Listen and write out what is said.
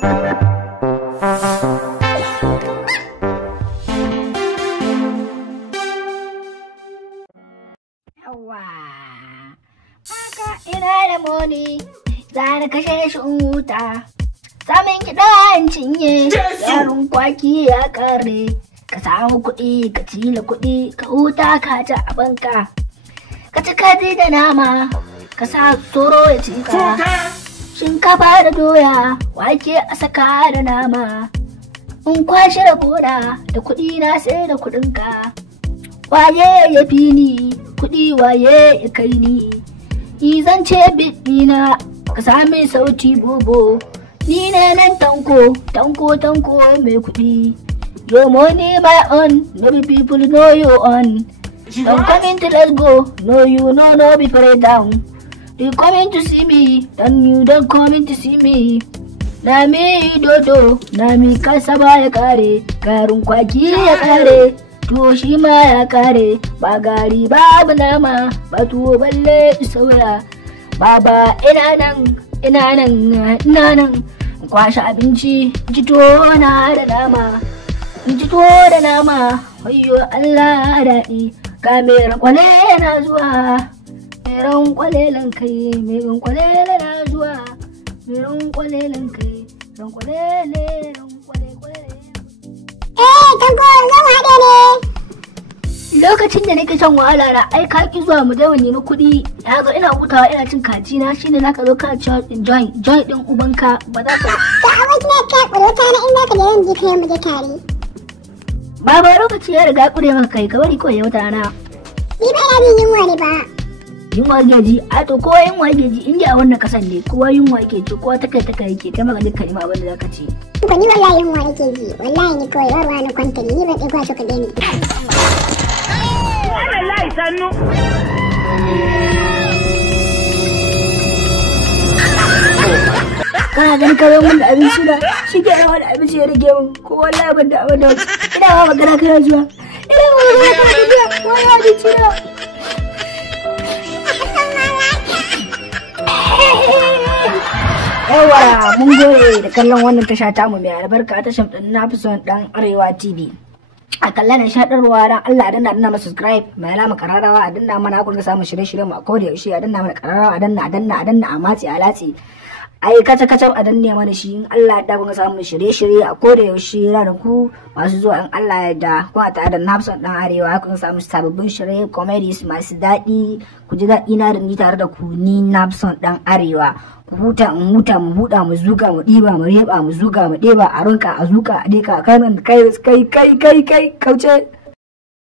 Ina da moni, za na kashe shi in huta. Samun kiɗa in cinye, yaron kwaki ya kare. Ka samu kuɗi, ka cila kuɗi, ka huta ka ci abanka. Ka ci kaji da nama, ka sa tsoro ya cika. Shinkafa da doya, wake a saka da nama. In kwashe da boda, da kuɗi na sai da kuɗinka. Waye ya fi ni, kuɗi waye ya kai ni. Ni zan ce bidina, ka sami sauti bobo. Ni ne nan tanko mai kuɗi. Your money my own, no be people know you on. Don't come in to let's go, no you know no be pray down. You coming to see me, then you don't come in to see me. Na mi dodo, na mi kasaba ya kare, garin kwaki ya kare. To shi ma ya kare, ba gari babu nama, ba tuwo balle sauya. Baba ina nan, kwashe abinci, ji tuwo na da nama. Ji tuwo da nama, wayyo Allah daɗi, ga mai rankwale yana zuwa. Mai rankwale kai, mai rankwale na zuwa. Mai rankwale kai, rankwale. Tanko zan haɗe ne. Lokacin da nake shan wahala na ai ka ki zuwa mu je mu nemi kuɗi. Na zo ina hutawa ina cin kaji na shine naka zo ka ci join din ubanka ba za ka. To a wani ne kai kurota na inda ka je yin ji kai mu je tare. Baba lokaci ya riga kure maka kai ka bari kawai ya wata rana. Ni ba ina jin yunwa ne ba. Yunwa geji a to kowa yunwa geji inda a wannan kasan ne kowa yunwa ke ci kowa ta kai yake kai maka dukkan ima abin da zaka ci. Ba ni wallahi yunwa nake ji wallahi ni kawai warwa na kwanta ni ban ɗaya kwaso ka dai ni. Wallahi sannu. Kana ganin kawai mun da abinci da shi ke yawa da abinci ya rage mun ko wallahi ban da abin da ina ma magana kana zuwa wani abinci da yawa mun gode da kallon wannan tasha tamu mai albarka tashar ɗin na fi son ɗan Arewa TV. A kalla nishaɗarwa don Allah a danna mana subscribe mai alama kararrawa a danna mana hakuri samun shirye-shirye mu a koda yaushe a danna mana kararrawa a danna a matsi a latsi ai kaca a danne mana shi in Allah ya da kun samu shirye-shirye a koda yaushe yana da ku masu zuwa in Allah ya da kuma tare da Nafson dan Arewa kun samu sababbin shirye comedies masu daɗi ku ji daɗi na da ni tare da ku ni Nafson dan Arewa ku huta mu huda mu zuga mu diba mu reba mu zuga mu deba a rinka a zuka a deka kai kauce